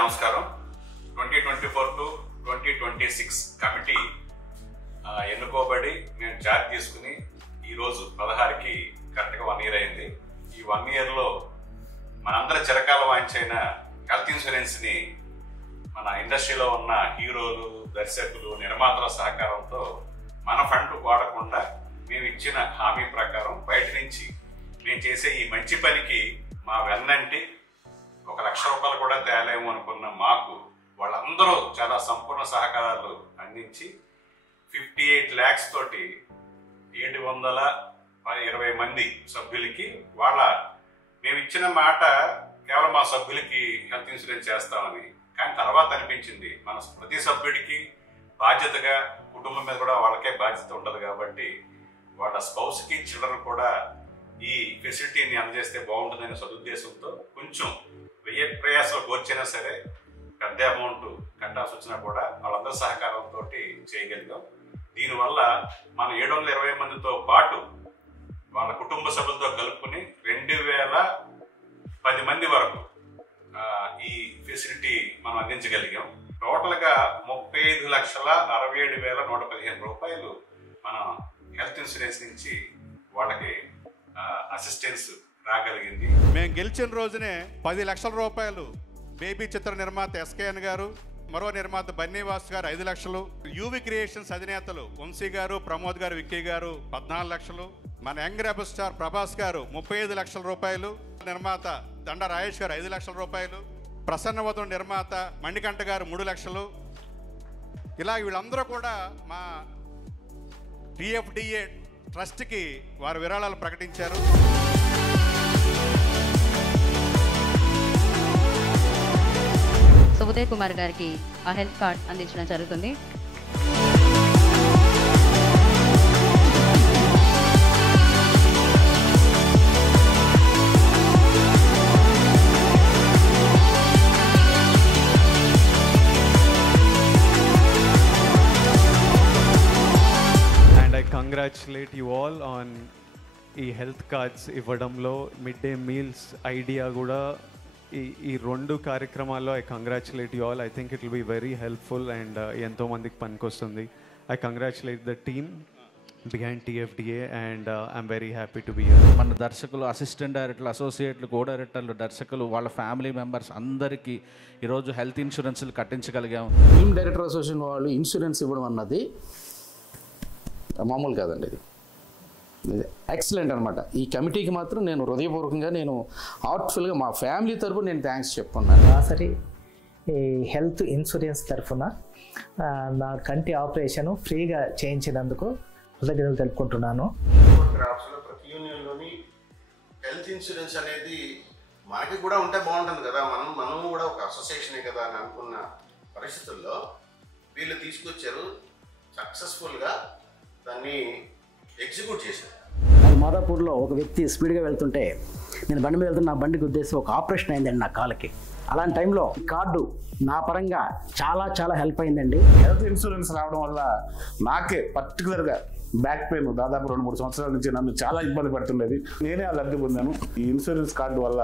నమస్కారం. 2024 to 2026 committee ఎన్నుకోబడి మేము charge తీసుకుని ఈరోజు 16కి కరెక్ట్గా 1 year అయింది. ఈ 1 yearలో మనందరి చిరకాల వాంఛైన హెల్త్ ఇన్సూరెన్స్ని మన ఇండస్ట్రీలో ఉన్న హీరోలు, దర్శకులు, నిర్మాతల సహకారంతో మన ఫండ్ వాడకుండా మేము ఇచ్చిన హామీ ప్రకారం బయట నుంచి మేము చేసే ఈ మంచి పనికి మా వెన్నంటి 1 లక్ష రూపాయలు కూడా తేలేము అనుకున్న మాకు వాళ్ళందరూ చాలా సంపూర్ణ సహకారాలు అందించి 58 lakhs తోటి 720 మంది సభ్యులకి మేము ఇచ్చిన మాట కేవలం మా సభ్యులకి హెల్త్ ఇన్సూరెన్స్ చేస్తామని. కానీ తర్వాత అనిపించింది మన ప్రతి సభ్యుడికి బాధ్యతగా కుటుంబం మీద కూడా వాళ్ళకే బాధ్యత ఉండదు కాబట్టి వాళ్ళ స్పౌస్కి చిల్డ్రన్ కూడా ఈ ఫెసిలిటీని అందజేస్తే బాగుంటుందనే సదుద్దేశంతో కొంచెం వ్యయ ప్రయాసాలు కోర్చైనా సరే పెద్ద అమౌంట్ కట్టాల్సి వచ్చినా కూడా వాళ్ళందరి సహకారంతో చేయగలిగాం. దీనివల్ల మన 720 మందితో పాటు వాళ్ళ కుటుంబ సభ్యులతో కలుపుకుని 2010 మంది వరకు ఈ ఫెసిలిటీ మనం అందించగలిగాం. టోటల్గా 35,67,115 రూపాయలు మన హెల్త్ ఇన్సూరెన్స్ నుంచి వాళ్ళకి అసిస్టెన్స్ రాగలిగింది. మేము గెలిచిన రోజునే 10 లక్షల రూపాయలు బేబీ చిత్ర నిర్మాత ఎస్కేఎన్ గారు, మరో నిర్మాత బన్నీవాస్ గారు 5 లక్షలు, యూవి క్రియేషన్స్ అధినేతలు వంశీ గారు, ప్రమోద్ గారు, విక్కీ గారు 14 లక్షలు, మన యంగ్ రెబల్ స్టార్ ప్రభాస్ గారు 35 లక్షల రూపాయలు, నిర్మాత దండ రాజేష్ గారు 5 లక్షల రూపాయలు, ప్రసన్నవతం నిర్మాత మణికంఠ గారు 3 లక్షలు. ఇలా వీళ్ళందరూ కూడా మా టిఎఫ్డిఏ ట్రస్ట్కి వారు విరాళాలు ప్రకటించారు. సో ఉదయ్ కుమార్ గారికి ఆ హెల్త్ కార్డ్ అందించడం జరుగుతుంది. Congratulate you all on ఈ హెల్త్ కార్డ్స్ ఇవ్వడంలో. మిడ్ డే మీల్స్ ఐడియా కూడా ఈ 2 కార్యక్రమాల్లో I congratulate you all. I think it will be very helpful and ఎంతోమందికి పనికొస్తుంది. I congratulate the team behind TFDA and I'm very happy to be here. మన దర్శకులు, assistant డైరెక్టర్లు, అసోసియేట్లు, కో డైరెక్టర్లు, దర్శకులు, వాళ్ళ ఫ్యామిలీ మెంబర్స్ అందరికీ ఈరోజు హెల్త్ ఇన్సూరెన్స్లు కట్టించగలిగాము. ఫిల్మ్ డైరెక్టర్ అసోసియేషన్ వాళ్ళు ఇన్సూరెన్స్ ఇవ్వడం అన్నది మామూలు కాదండి. ఇది ఎక్సలెంట్ అనమాట. ఈ కమిటీకి మాత్రం నేను హృదయపూర్వకంగా, నేను హార్ట్ఫుల్గా మా ఫ్యామిలీ తరఫున నేను థ్యాంక్స్ చెప్పుకున్నాను. సరే, ఈ హెల్త్ ఇన్సూరెన్స్ తరఫున నా కంటి ఆపరేషన్ ఫ్రీగా చేయించినందుకు కృతజ్ఞతలు తెలుపుకుంటున్నాను. ప్రతి యూనియన్లోని హెల్త్ ఇన్సూరెన్స్ అనేది మనకి కూడా ఉంటే బాగుంటుంది కదా, మనము కూడా ఒక అసోసియేషనే కదా అని అనుకున్న పరిస్థితుల్లో వీళ్ళు తీసుకొచ్చారు. సక్సెస్ఫుల్గా దాన్ని ఎగ్జిక్యూట్ చేశారు. మాదాపూర్లో ఒక వ్యక్తి స్పీడ్గా వెళ్తుంటే నేను బండి మీద వెళ్తున్న నా బండికి ఉద్దేశం ఒక ఆపరేషన్ అయిందండి నా కాళ్ళకి. అలాంటి టైంలో ఈ కార్డు నా పరంగా చాలా చాలా హెల్ప్ అయిందండి. హెల్త్ ఇన్సూరెన్స్ రావడం వల్ల నాకే పర్టికులర్గా బ్యాక్ పెయిన్ దాదాపు 2-3 సంవత్సరాల నుంచి నన్ను చాలా ఇబ్బంది పడుతుండేది. నేనే ఆ లబ్ధి పొందాను. ఈ ఇన్సూరెన్స్ కార్డు వల్ల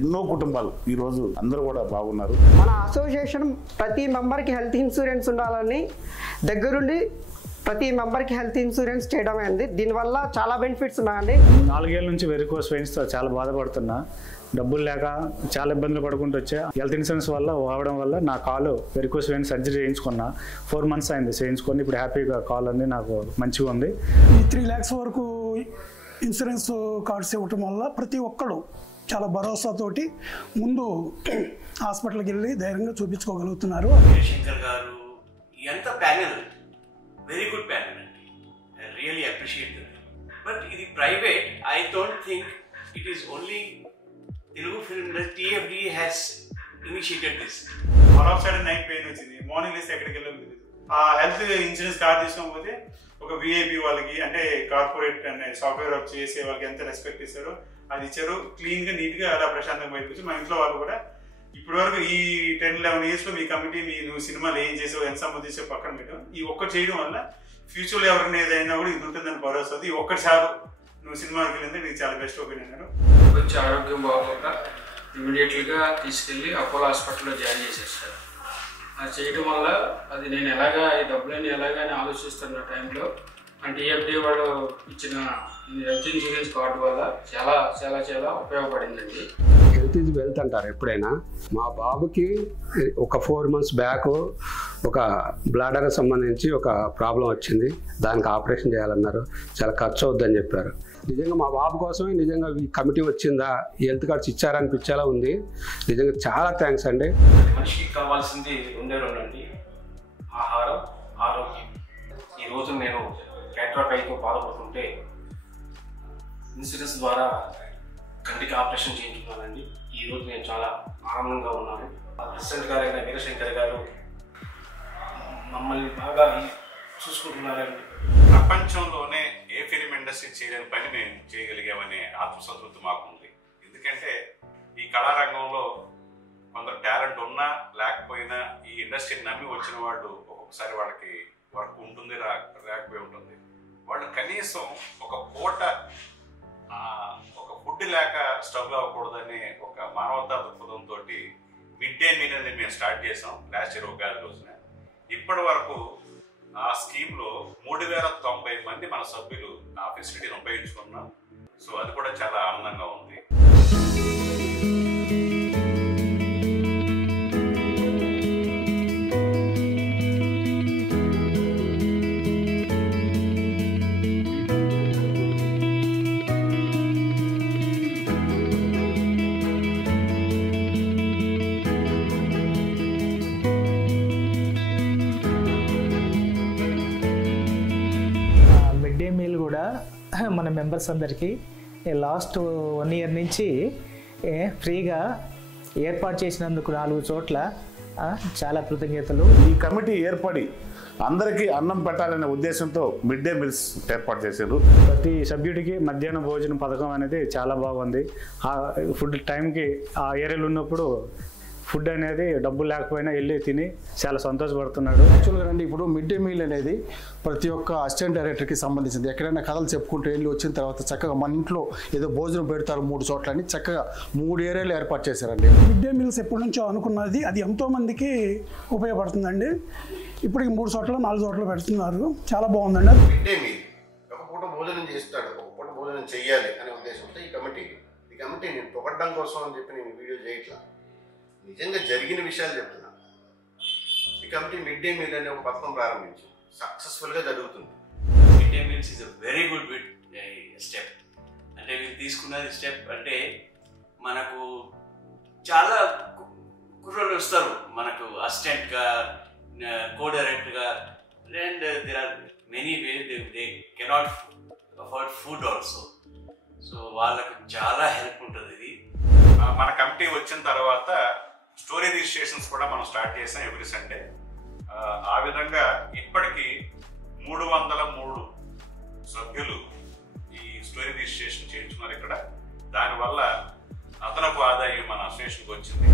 ఎన్నో కుటుంబాలు ఈరోజు అందరూ కూడా బాగున్నారు. మన అసోసియేషన్ ప్రతి మెంబర్కి హెల్త్ ఇన్సూరెన్స్ ఉండాలని దగ్గరుండి ప్రతి మెంబర్కి హెల్త్ ఇన్సూరెన్స్ చేయడం అయింది. దీనివల్ల చాలా బెనిఫిట్స్ ఉన్నాయండి. 4 ఏళ్ళ నుంచి వెరికోస్ వెయిన్స్తో చాలా బాధపడుతున్నా. డబ్బులు లేక చాలా ఇబ్బందులు పడుకుంటూ వచ్చా. హెల్త్ ఇన్సూరెన్స్ వల్ల వాడడం వల్ల నా కాలు వెరికోస్ వెయిన్ సర్జరీ చేయించుకున్నా. 4 months అయింది చేయించుకొని. ఇప్పుడు హ్యాపీగా కాల్ అంది, నాకు మంచిగా ఉంది. ఈ 3 lakhs వరకు ఇన్సూరెన్స్ కార్డ్స్ ఇవ్వటం వల్ల ప్రతి ఒక్కరు చాలా భరోసాతోటి ముందు హాస్పిటల్కి వెళ్ళి ధైర్యంగా చూపించుకోగలుగుతున్నారు. శంకర్ గారు ఎంత ప్యానెల్, వెరీ గుడ్ ప్యానెల్ అండి. I really appreciate that. But ఇది private. I don't think it is only Telugu film industry. TFD has initiated this. All of sudden night pain వచ్చింది. మార్నింగ్ లేసి ఎక్కడికి వెళ్ళాలి. ఆ హెల్త్ ఇన్సూరెన్స్ కార్డు తీసుకోకపోతే ఒక VIP వాళ్ళకి, అంటే కార్పొరేట్ అనే సాఫ్ట్వేర్ వర్క్ చేసే వాళ్ళకి ఎంత రెస్పెక్ట్ ఇస్తారో అది ఇచ్చారు. క్లీన్గా, నీట్గా, అలా ప్రశాంతంగా బయటకు వచ్చి మా ఇంట్లో వాళ్ళు కూడా ఇప్పటి వరకు ఈ 10-11 yearsలో మీ కమిటీ నువ్వు సినిమాలు ఏం చేసావు, ఎంత సంబంధించో పక్కన పెట్టావు. ఈ ఒక్కటి చేయడం వల్ల ఫ్యూచర్లో ఎవరికైనా ఏదైనా కూడా ఇది ఉంటుందని భరోసా. ఈ ఒక్కటి చాలు నువ్వు సినిమాకి వెళ్ళింది, నీకు చాలా బెస్ట్ ఒపీనియన్. కొంచెం ఆరోగ్యం బాగోక ఇమీడియట్గా తీసుకెళ్ళి అపోలో హాస్పిటల్లో జాయిన్ చేసేసారు. అది చేయడం వల్ల అది నేను ఎలాగా ఈ డబ్బులని ఎలాగని ఆలోచిస్తున్న టైంలో TFD వాళ్ళు ఇచ్చిన హెల్త్ ఇన్సూరెన్స్ కార్డు వల్ల చాలా చాలా చాలా ఉపయోగపడిందండి. హెల్త్ ఈజ్ వెల్త్ అంటారు ఎప్పుడైనా. మా బాబుకి ఒక 4 months బ్యాక్ ఒక బ్లాడర్ సంబంధించి ఒక ప్రాబ్లం వచ్చింది. దానికి ఆపరేషన్ చేయాలన్నారు. చాలా ఖర్చు అవుద్దని చెప్పారు. నిజంగా మా బాబు కోసమే నిజంగా ఈ కమిటీ వచ్చిందా, ఈ హెల్త్ కార్డ్స్ ఇచ్చారనిపించేలా ఉంది. నిజంగా చాలా థ్యాంక్స్ అండి. మనిషికి కావాల్సింది రెండే అండి, ఆహారం, ఆరోగ్యం. ఈరోజు నేను క్యాట్రాక్ట్ అయితే బాధపడుతుంటే ఇన్సూరెన్స్ ద్వారా కంటికి ఆపరేషన్ చేయించుకున్నానండి. ఈరోజు నేను చాలా ఆనందంగా ఉన్నాను. ప్రెసిడెంట్ గారైన వీరశంకర్ గారు మమ్మల్ని బాగా చూసుకుంటున్నారండి. ప్రపంచంలోనే ఏ ఫిలిం ఇండస్ట్రీ చేయలేని పని మేము చేయగలిగామనే ఆత్మసంతృప్తి మాకుంది. ఎందుకంటే ఈ కళారంగంలో కొందరు టాలెంట్ ఉన్నా లేకపోయినా ఈ ఇండస్ట్రీని నమ్మి వచ్చిన వాళ్ళు ఒక్కొక్కసారి వాళ్ళకి వర్క్ ఉంటుంది, రాకపోయి ఉంటుంది. వాళ్ళు కనీసం ఒక పూట ఒక ఫుడ్ లేక స్ట్రగుల్ అవ్వకూడదనే ఒక మానవతా దృక్పథంతో మిడ్ డే మీల్ అనేది మేము స్టార్ట్ చేసాం లాస్ట్ ఇయర్ ఉగాది రోజున. ఇప్పటి వరకు ఆ స్కీమ్లో 3090 మంది మన సభ్యులు ఆ ఫెసిలిటీని ఉపయోగించుకున్నాం. సో అది కూడా చాలా ఆనందంగా ఉంది. మన మెంబర్స్ అందరికీ లాస్ట్ 1 year నుంచి ఫ్రీగా ఏర్పాటు చేసినందుకు 4 చోట్ల చాలా కృతజ్ఞతలు. ఈ కమిటీ ఏర్పడి అందరికీ అన్నం పెట్టాలనే ఉద్దేశంతో మిడ్ డే మీల్స్ ఏర్పాటు చేశారు. ప్రతి సభ్యుడికి మధ్యాహ్న భోజనం పథకం అనేది చాలా బాగుంది. ఆ ఫుడ్ టైంకి ఆ ఏరియాలో ఉన్నప్పుడు ఫుడ్ అనేది డబ్బులు లేకపోయినా వెళ్ళి తిని చాలా సంతోషపడుతున్నాడు. యాక్చువల్గా రండి, ఇప్పుడు మిడ్ డే మీల్ అనేది ప్రతి ఒక్క అసిస్టెంట్ డైరెక్టర్కి సంబంధించింది. ఎక్కడైనా కథలు చెప్పుకుంటూ వెళ్ళి వచ్చిన తర్వాత చక్కగా మన ఇంట్లో ఏదో భోజనం పెడతారు 3 చోట్లని చక్కగా 3 ఏరియాలు ఏర్పాటు చేశారండి. మిడ్ డే మీల్స్ ఎప్పటి నుంచో అనుకున్నది, అది ఎంతోమందికి ఉపయోగపడుతుందండి. ఇప్పటికి 3 చోట్ల 4 చోట్ల పెడుతున్నారు. చాలా బాగుందండి. మిడ్ డే మీల్ ఒక పూట భోజనం చేస్తాడు, ఒక పూట భోజనం చెయ్యాలి అనే ఉద్దేశంతో ఈ కమిటీ నేను పొగడ్డం కోసం అని చెప్పి నేను వీడియో చేయట్లా, నిజంగా జరిగిన విషయాలు చెప్తున్నా. ఈ కమిటీ మిడ్ డే మీల్ అనే ఒక పథకం ప్రారంభించి సక్సెస్ఫుల్గా జరుగుతుంది. Mid day meals is a very good step. అంటే వీళ్ళు తీసుకున్నది స్టెప్ అంటే మనకు చాలా కుర్రోళ్ళు వస్తారు మనకు అసిస్టెంట్గా, కో డైరెక్టర్గా, and there are many ways they cannot afford food also. So వాళ్ళకు చాలా హెల్ప్ ఉంటుంది ఇది. మన కమిటీ వచ్చిన తర్వాత స్టోరీ రిజిస్ట్రేషన్స్ కూడా మనం స్టార్ట్ చేసాం ఎవ్రీ సండే. ఆ విధంగా ఇప్పటికీ 303 సభ్యులు ఈ స్టోరీ రిజిస్ట్రేషన్ చేయించుకున్నారు ఇక్కడ. దానివల్ల అదనపు ఆదాయం మన అసోసియేషన్కి వచ్చింది.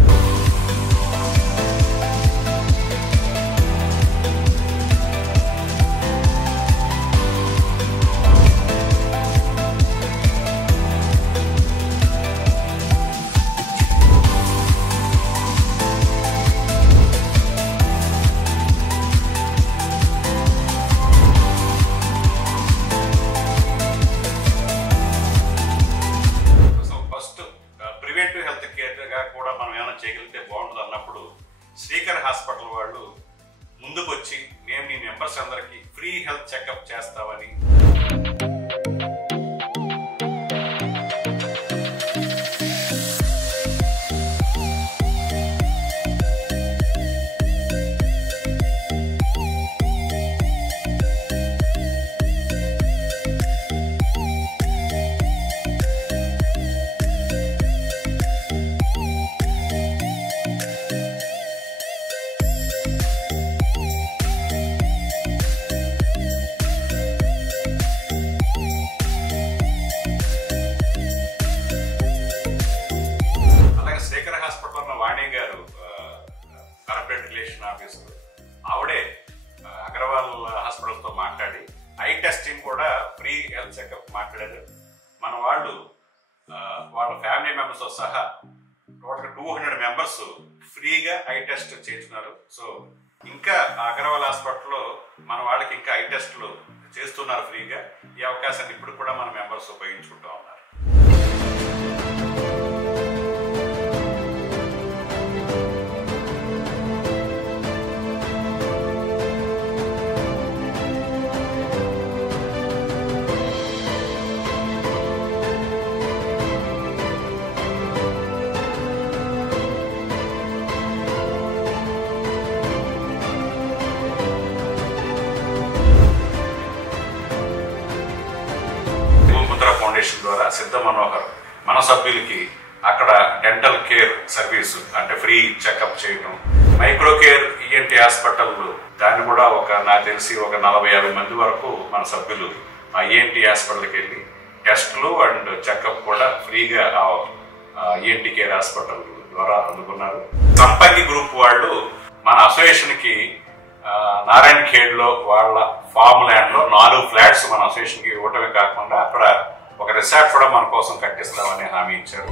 చేయగలిగితే బాగుంటుంది అన్నప్పుడు శ్రీకర్ హాస్పిటల్ వాళ్ళు ముందుకు వచ్చి మేము మీ మెంబర్స్ అందరికీ ఫ్రీ హెల్త్ చెకప్ చేస్తామని ఆవిడే అగర్వాల్ హాస్పిటల్తో మాట్లాడి ఐ టెస్టింగ్ కూడా ఫ్రీ హెల్త్ చెకప్ మాట్లాడారు. మన వాళ్ళు వాళ్ళ ఫ్యామిలీ మెంబర్స్తో సహా టోటల్ 200 మెంబర్స్ ఫ్రీగా ఐ టెస్ట్ చేస్తున్నారు. సో ఇంకా అగర్వాల్ హాస్పిటల్లో మన వాళ్ళకి ఇంకా ఐ టెస్టులు చేస్తున్నారు ఫ్రీగా. ఈ అవకాశాన్ని ఇప్పుడు కూడా మన మెంబర్స్ ఉపయోగించుకుంటూ ఉన్నారు. ఫౌండేషన్ ద్వారా సిద్ధ మనోహర్ మన సభ్యులకి అక్కడ డెంటల్ కేర్ సర్వీసు అంటే ఫ్రీ చెకప్ చేయడం, మైక్రో కేర్ ఈఎన్టీ హాస్పిటల్ దాన్ని కూడా నాకు తెలిసి 40-50 మంది వరకు మన సభ్యులు ఆ ఈఎన్టీ హాస్పిటల్కి వెళ్ళి టెస్టులు అండ్ చెకప్ కూడా ఫ్రీగా ఈఎన్టీ కేర్ హాస్పిటల్ ద్వారా అందుకున్నారు. సంపంగి గ్రూప్ వాళ్ళు మన అసోసియేషన్కి నారాయణ ఖేడ్లో వాళ్ళ ఫామ్ ల్యాండ్లో 4 ఫ్లాట్స్ మన అసోసియేషన్కి ఇవ్వటమే కాకుండా అక్కడ ఒక రిసార్ట్ కూడా మన కోసం కట్టిస్తామని హామీ ఇచ్చారు.